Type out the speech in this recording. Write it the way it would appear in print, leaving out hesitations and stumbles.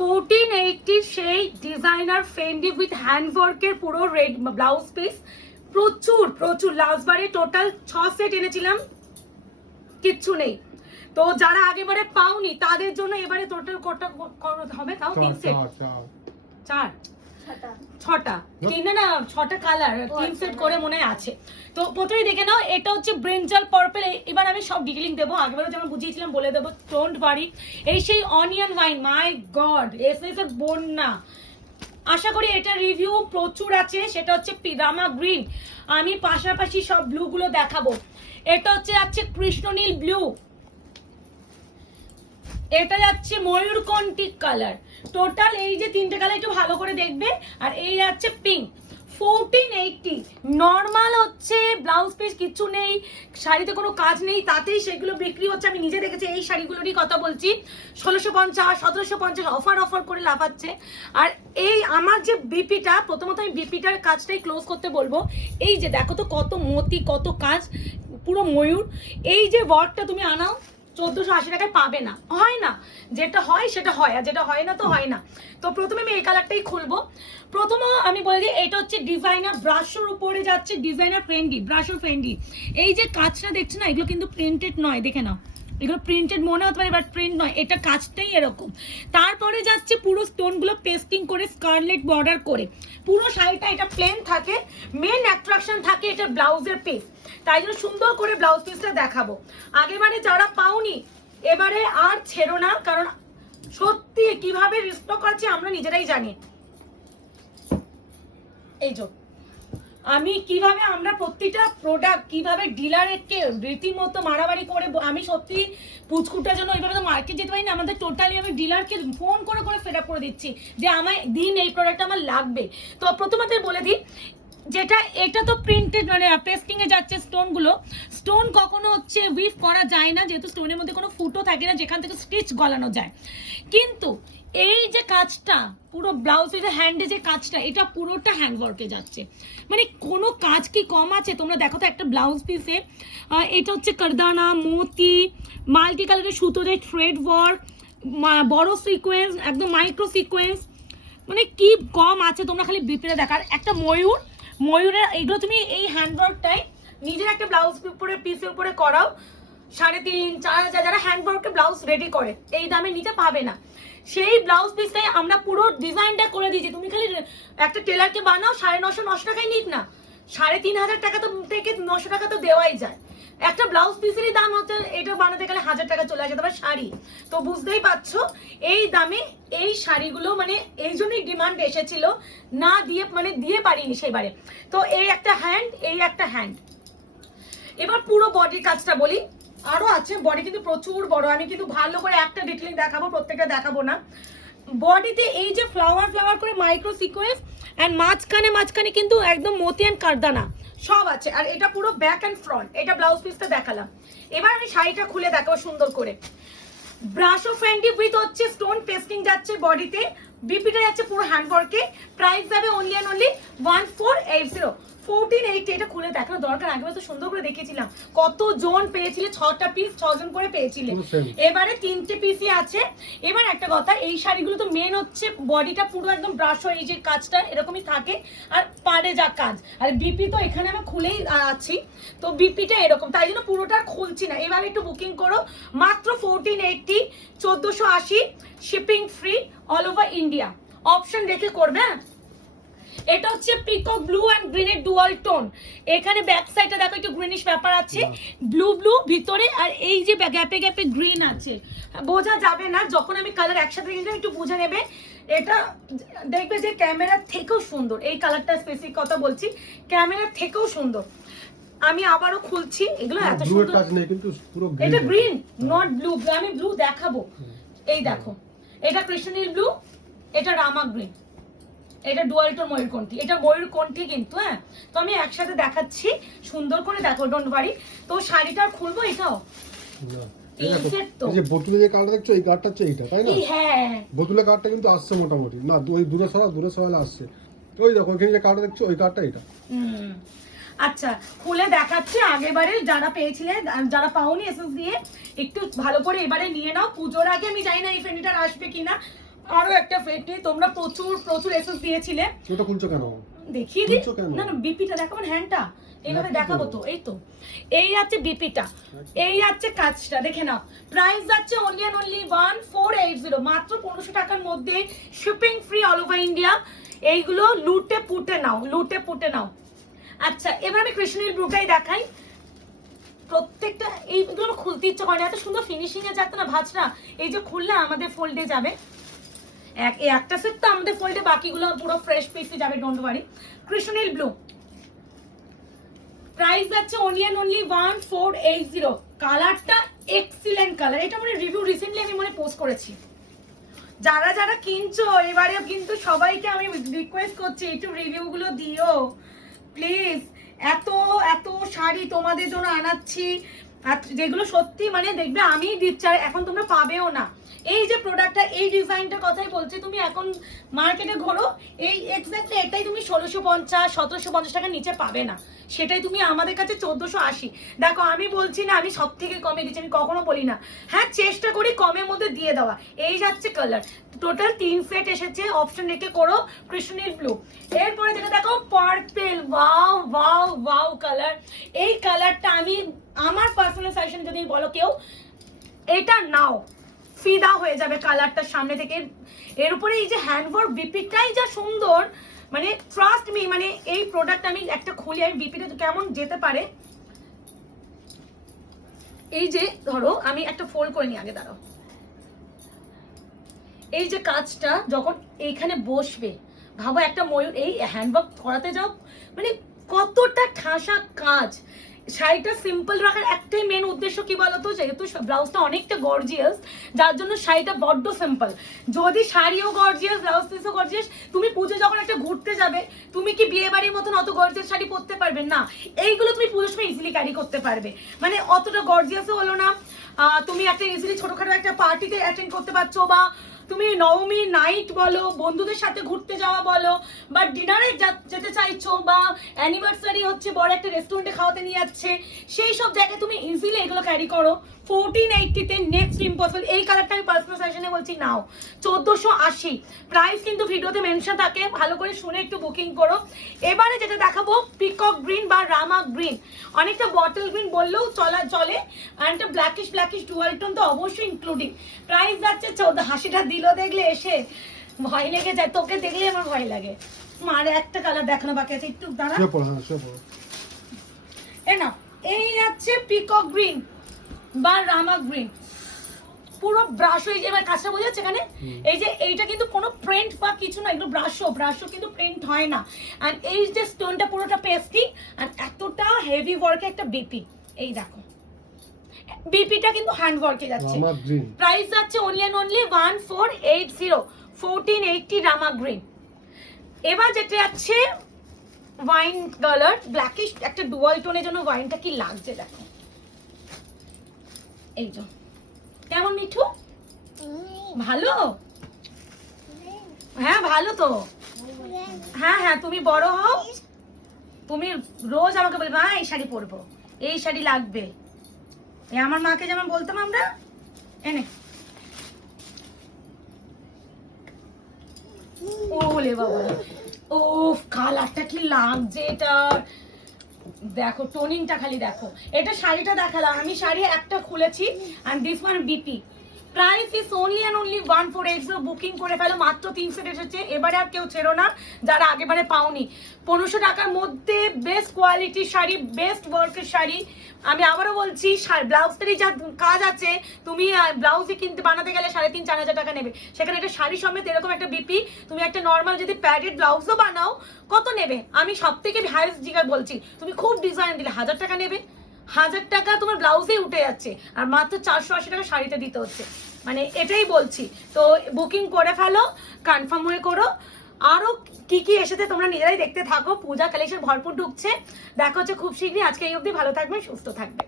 1480 সেই designer Fendi with হ্যান্ডওয়ার্কের পুরো red blouse piece, প্রচুর প্রচুর। লাস্ট বারে টোটাল 6 সেট এনেছিলাম, কিচ্ছু নেই। তো যারা আগেবারে পাওনি তাদের জন্য এবারে টোটাল কত হবে? তাও 3 সেট, 4 6টা, 3 না 6টা কালার, 3 সেট করে মনে আছে। তো প্রথমেই দেখে নাও, এটা হচ্ছে ব্রিঞ্জাল পার্পল। এবার আমি সব ডিটেইলিং দেবো, আগেবারে যেমন বুঝিয়েছিলাম বলে দেবো, ডোন্ট ওয়ারি। এই সেই অনিয়ন ওয়াইন, মাই গড, এসএস এর বন্যা। আশা করি এটা রিভিউ প্রচুর আছে। সেটা হচ্ছে পিরামা গ্রিন, আমি পাশাপাশি সব ব্লু গুলো দেখাবো। এটা হচ্ছে যাচ্ছে কৃষ্ণনীল ব্লু, এটা যাচ্ছে ময়ূরকণ্ঠী কালার। টোটাল এই যে 3টে কালার একটু ভালো করে দেখবে। আর এই যাচ্ছে পিঙ্ক। 1480 নর্মাল হচ্ছে ব্লাউজ পিস, কিছু নেই, শাড়িতে কোনো কাজ নেই, তাতেই সেগুলো বিক্রি হচ্ছে। আমি নিজে দেখেছি, এই শাড়িগুলোরই কথা বলছি। 1650 1750 অফার করে লাফাচ্ছে। আর এই আমার যে বিপিটা, প্রথমত আমি বিপিটার কাজটাই ক্লোজ করতে বলবো। এই যে দেখো তো কত মতি, কত কাজ, পুরো ময়ূর। এই যে ওয়ার্কটা তুমি আনাও 1480 টাকায় পাবে না, হয় না। যেটা হয় সেটা হয়, আর যেটা হয় না তো হয় না। তো প্রথমে আমি এই কালারটাই খুলবো। প্রথমে আমি বলে দিই, এটা হচ্ছে ডিজাইনার ব্রাশের উপরে যাচ্ছে, ডিজাইনার ফ্রেন্ডি, ব্রাশের ফ্রেন্ডি। এই যে কাজটা দেখছো না, এগুলো কিন্তু প্রিন্টেড নয়, দেখে নাও। এগুলো প্রিন্টেড মনে হতে পারে, বাট প্রিন্ট নয়, এটা কাজটাই এরকম। তারপরে যাচ্ছে পুরো স্টোনগুলো পেস্টিং করে স্কারলেট বর্ডার করে পুরো শাড়িটা। এটা প্লেন থাকে, মেন অ্যাট্রাকশন থাকে এটা ব্লাউজের পিস, তাই জন্য সুন্দর করে ব্লাউজ পিসটা দেখাবো। আগেবারে যারা পাওনি এবারে আর ছেড়ো না, কারণ সত্যি কিভাবে রিস্টক আছে আমরা নিজেরাই জানি। এই যে আমি কিভাবে, আমরা প্রতিটা প্রোডাক্ট কিভাবে ডিলারকে রীতিমতো মারামারি করে, আমি সত্যি পুচকুটার জন্য ওইভাবে তো মার্কেট যেতে পারি না। আমাদের টোটালি আমি ডিলারকে ফোন করে করে ফেড আপ করে দিচ্ছি যে আমায় দিন, এই প্রোডাক্ট আমার লাগবে। তো প্রথমত বলে দিই, যেটা এটা তো প্রিন্টেড, মানে পেস্টিং এ যাচ্ছে স্টোনগুলো। স্টোন কখনো হচ্ছে উইভ করা যায় না, যেহেতু স্টোনের মধ্যে কোনো ফুটো থাকে না যেখান থেকে স্টিচ গলানো যায়। কিন্তু এই যে কাজটা পুরো ব্লাউজের হ্যান্ডে যে কাজটা, এটা পুরোটা হ্যান্ডওয়ার্কে যাচ্ছে, মানে কোনো কাজ কি কম আছে? তোমরা দেখো তো একটা ব্লাউজ পিসে, এটা হচ্ছে কারদানা, মতি, মাল্টি কালারের সুতোতে থ্রেড ওয়ার্ক, বড় সিকোয়েন্স, একদম মাইক্রো সিকোয়েন্স, মানে কি কম আছে? তোমরা খালি বিপিটা দেখার। একটা ময়ূরের এগুলো তুমি এই হ্যান্ডওয়ার্কটাই নিজের একটা ব্লাউজ উপরে পিসের উপরে করাও, 3,500 4,000 যারা হ্যান্ডওয়ার্কে ব্লাউজ রেডি করে এই দামে নিতে পাবে না। সেই ব্লাউজ পিসটাই আমরা পুরো ডিজাইনটা করে দিয়েছি। তুমি খালি একটা টেলারকে বানাও, 950 টাকায় নিক না, 3,500 টাকা তো থেকে 900 টাকা তো দেওয়াই যায়। একটা ব্লাউজ পিসেরই দাম হচ্ছে, এটা বানাতে গেলে 1000 টাকা চলে আসে। তারপর শাড়ি তো বুঝতেই পারছো এই দামে এই শাড়িগুলো, মানে এই জন্যই ডিমান্ড এসেছিল, না দিয়ে মানে দিয়ে পারিনি সেবারে। তো এই একটা হ্যান্ড, এই একটা হ্যান্ড। এবার পুরো বডির কাজটা বলি, আরো আছে, বডি কিন্তু প্রচুর বড়। আমি কিন্তু ভালো করে একটা ডিটেইলিং দেখাবো, প্রত্যেকটা দেখাবো না। বডিতে এই যে ফ্লাওয়ার করে মাইক্রো সিকোয়েন্স, এন্ড মাঝখানে কিন্তু একদম মতি এন্ড কারদানা সব আছে। আর এটা পুরো ব্যাক এন্ড ফ্রন্ট। এটা ব্লাউজ পিসটা দেখালাম। এবার আমি শাড়িটা খুলে দেখাবো সুন্দর করে। ব্রাশো ফ্রেন্ডি উইথ হচ্ছে স্টোন পেস্টিং যাচ্ছে বডিতে, বিপিটা যাচ্ছে পুরো হ্যান্ডওয়ার্কে। প্রাইস যাবে অনলি 1480। 1480 এটা খুলে দেখানো দরকার, আগেবার তো সুন্দর করে দেখিয়েছিলাম। কত জন পেয়েছিলে? 6টা পিস, 6 জন করে পেয়েছিলে। এবারে 3টে পিসই আছে। এবার একটা কথা, এই শাড়িগুলো তো মেন হচ্ছে বডিটা পুরো একদম ব্রাশ, এই যে কাজটা এরকমই থাকে, আর পাড়ে যা কাজ। আর বিপি তো এখানে আমি খুলেই আছি, তো বিপিটা এরকম, তাই জন্য পুরোটা খুলছি না। এবার একটু বুকিং করো, মাত্র 1480, 1480, shipping free all over India. Option রেখে করবে। এটা হচ্ছে পিকক ব্লু এন্ড গ্রিনের ডুয়াল টোন। এখানে ব্যাক সাইডে দেখো একটু গ্রিনিশ ব্যাপার আছে, ব্লু ভিতরে, আর এই যে গ্যাপে গ্রিন আছে। বোঝা যাবে না, যখন আমি কালার একসাথে রেখে একটু বুঝে নেবে। এটা দেখবে যে ক্যামেরার থেকেও সুন্দর, এই কালারটা স্পেসিফিক কথা বলছি, ক্যামেরার থেকেও সুন্দর। আমি আবারও খুলছি, এগুলো এত সুন্দর কাজ নেই কিন্তু পুরো গ্রিন, এটা গ্রিন নট ব্লু। আমি ব্লু দেখাবো, এই দেখো, এটা কৃষ্ণনীল ব্লু, এটা রামা গ্রিন, এটা ডুয়াল টোন ময়ূরকণ্ঠী, এটা ময়ূরকণ্ঠী কিন্তু। হ্যাঁ, তো আমি একসাথে দেখাচ্ছি, সুন্দর করে দেখো, ডোন্ট ওয়ারি। তো শাড়িটা খুলবো, এটাও এই সেট। তো এই যে বোতলে যে কালারটা দেখছো, এই কালারটা হচ্ছে এইটা, তাই না? হ্যাঁ, বোতলে কালারটা কিন্তু আসছে মোটামুটি, না ওই দূরে সরালে আসছে। ওই দেখো ওখানে যে কালারটা দেখছো, ওই কালারটা এটা। আচ্ছা, খুলে দেখাচ্ছি। আগেবারে যারা পেয়েছিলে, যারা পাওনি এসএস দিয়ে, একটু ভালো করে এবারে নিয়ে নাও। পুজোর আগে আমি জানি না এই ফেনিটার আসবে কিনা, আরো একটা ফেটি, তোমরা প্রচুর প্রচুর এসএস দিয়েছিলে। ওটা খুলছো কেন? দেখিয়ে দিই। না না বিপিটা দেখাবো, হ্যান্ডটা এইভাবে দেখাবো তো। এই তো এই আছে বিপিটা, এই আছে কাজটা, দেখে নাও। প্রাইস যাচ্ছে অনলি এন্ড অনলি 1480, মাত্র 1500 টাকার মধ্যে, shipping free all over India. এইগুলো লুটে পুটে নাও, লুটে পুটে নাও। আচ্ছা এবার আমি কৃষ্ণনীল ব্লুটাই দেখাই। প্রত্যেকটা এইগুলো খুলতে ইচ্ছে করে না, এত সুন্দর ফিনিশিং এ যাচ্ছে না ভাঁজটা। এই যে খুললে আমাদের ফোল্ডে যাবে, একটা সেট তো আমাদের ফোল্ডে, বাকিগুলো পুরো ফ্রেশ পিসে যাবে, ডোন্ট ওয়ারি। কৃষ্ণনীল ব্লু, প্রাইস যাচ্ছে অনলি এন্ড অনলি 1480। কালারটা এক্সিলেন্ট কালার, এটা মানে রিভিউ রিসেন্টলি আমি মনে পোস্ট করেছি। যারা যারা কিনছো এবারে কিন্তু সবাইকে আমি রিকোয়েস্ট করছি একটু রিভিউ গুলো দিও প্লিজ। এত এত শাড়ি তোমাদের জন্য আনাচ্ছি, যেগুলো সত্যি মানে দেখবে আমি দিচ্ছি, আর এখন তোমরা পাবেও না। এই যে প্রোডাক্টটা, এই ডিজাইনটার কথাই বলছি, তুমি এখন মার্কেটে ঘোরো, এই এক্স্যাক্টলি এটাই তুমি 1650 1750 টাকার নিচে পাবে না, সেটাই তুমি আমাদের কাছে 1480। দেখো আমি বলছি না আমি সব থেকে কমে দিচ্ছি, আমি কখনো বলি না, হ্যাঁ চেষ্টা করি কমের মধ্যে দিয়ে দেওয়া। এই যাচ্ছে কালার, টোটাল 3 সেট এসেছে, অপশন রেখে করো কৃষ্ণনীল ব্লু। এরপরে যেটা দেখো purple, wow wow wow colour. এই কালারটা আমি আমার পার্সোনাল সাজেশন যদি বলো কেউ এটা নাও, ফিদা হয়ে যাবে কালারটার সামনে থেকে। এর উপরে এই যে হ্যান্ডওয়ার্ক বিপিটাই যা সুন্দর, মানে ট্রাস্ট মি, মানে এই প্রোডাক্ট আমি একটা খুলি আমি বিপিটা কেমন যেতে পারে। এই যে ধরো আমি একটা ফোল্ড করে নিই আগে, দাঁড়াও। এই যে কাজটা যখন এইখানে বসবে, ভাবো একটা ময়ূর এই হ্যান্ডওয়ার্ক করাতে যাও, মানে কতটা ঠাসা কাজ। শাড়িটা সিম্পল রাখার একটাই মেন উদ্দেশ্য কি বলতো, যেহেতু ব্লাউজটা অনেকটা গর্জিয়াস, যার জন্য শাড়িটা বড্ড সিম্পল। যদি শাড়িও গর্জিয়াস, ব্লাউজ পিসও গর্জিয়াস, তুমি পুজো যখন একটা ঘুরতে যাবে, তুমি কি বিয়ে বাড়ির মতন অত গর্জিয়াস শাড়ি পরতে পারবে না? এইগুলো তুমি পুজোর সময় ইজিলি ক্যারি করতে পারবে, মানে অতটা গর্জিয়াসও হলো না, তুমি একটা ইজিলি ছোটখাটো একটা পার্টিতে অ্যাটেন্ড করতে পারছো, বা তুমি নবমী নাইট বলো, বন্ধুদের সাথে ঘুরতে যাওয়া বলো, বা ডিনারে যেতে চাইছো, বা অ্যানিভার্সারি হচ্ছে বড় একটা রেস্টুরেন্টে খাওয়াতে নিয়ে যাচ্ছে, সেই সব জায়গায় তুমি ইজিলি এগুলো ক্যারি করো। 1480-তে নেক্সট ইম্পসিবল, এই কালারটা আমি পার্সোনাল সাজেশনে বলছি নাও 1480। প্রাইস কিন্তু ভিডিওতে মেনশন থাকে, ভালো করে শুনে একটু বুকিং করো। এবারে যেটা দেখাবো পিকক গ্রিন বা রামা গ্রিন, অনেকটা বটল গ্রিন বললেও চলে, আর একটা ব্ল্যাকিশ ডুয়াল টোন তো অবশ্যই ইনক্লুডিং। প্রাইস যাচ্ছে 14। হাসিটা দিল দেখলে এসে ভয় লেগে যায়, তোকে দেখলে আমার ভয় লাগে। আর একটা কালার দেখানো বাকি আছে, একটু দাঁড়া। এ না, এই যাচ্ছে পিকক গ্রিন বা রামা গ্রিন, পুরো ব্রাশ হয়ে যাবে, কাজটা বোঝা যাচ্ছে এখানে। এই যে এইটা কিন্তু কোনো প্রিন্ট বা কিছু না, এগুলো ব্রাশও কিন্তু প্রিন্ট হয় না। আর এই যে স্টোনটা পুরোটা পেস্টি, আর এতটা হেভি ওয়ার্কে একটা বিপি, এই দেখো বিপিটা কিন্তু হ্যান্ড ওয়ার্কে যাচ্ছে। প্রাইস যাচ্ছে only and only 1480, 1480 Rama green. এবার যেটা যাচ্ছে ওয়াইন কালার, ব্ল্যাকিশ একটা ডুয়াল টোনের জন্য ওয়াইনটা কি লাগছে দেখো। এই যে কেমন মিঠু, ভালো? হ্যাঁ ভালো তো, হ্যাঁ তুমি বড় হও, তুমি রোজ আমাকে বলবে মা এই শাড়ি পরবো, এই শাড়ি লাগবে। আমার মাকে যেমন বলতাম আমরা, এনে ওলে বাবা, ও কালারটা কি লাগছে এটা, দেখো টোনিংটা খালি দেখো। এটা শাড়িটা দেখালাম আমি, শাড়ি একটা খুলেছি, and this one BP. Price is only and only 1480। Booking করে ফেলো, মাত্র 3 সেট এসেছে, এবারে আর কেউ ছেড়ো না যারা আগেবারে পাওনি। 1500 টাকার মধ্যে বেস্ট কোয়ালিটির শাড়ি, বেস্ট ওয়ার্কের শাড়ি। আমি আবারও বলছি, ব্লাউজটারই যা কাজ আছে, তুমি ব্লাউজে কিনতে বানাতে গেলে 3500-4000 টাকা নেবে, সেখানে একটা শাড়ি সমেত এরকম একটা বিপি, তুমি একটা নর্মাল যদি প্যাডেড ব্লাউজও বানাও কত নেবে? আমি সব থেকে হাইস্ট জিগার বলছি, তুমি খুব ডিজাইন দিলে 1000 টাকা নেবে। 1000 টাকা তোমার ব্লাউজেই উঠে যাচ্ছে, আর মাত্র 480 টাকা শাড়িতে দিতে হচ্ছে, মানে এটাই বলছি। তো বুকিং করে ফেলো, কনফার্ম হয়ে করো। আরো কি কি এসেছে তোমরা নিজেরাই দেখতে থাকো, পূজা কালেকশন ভরপুর ঢুকছে। দেখা হচ্ছে খুব শীঘ্রই। আজকে এই অবধি, ভালো থাকবেন, সুস্থ থাকবেন।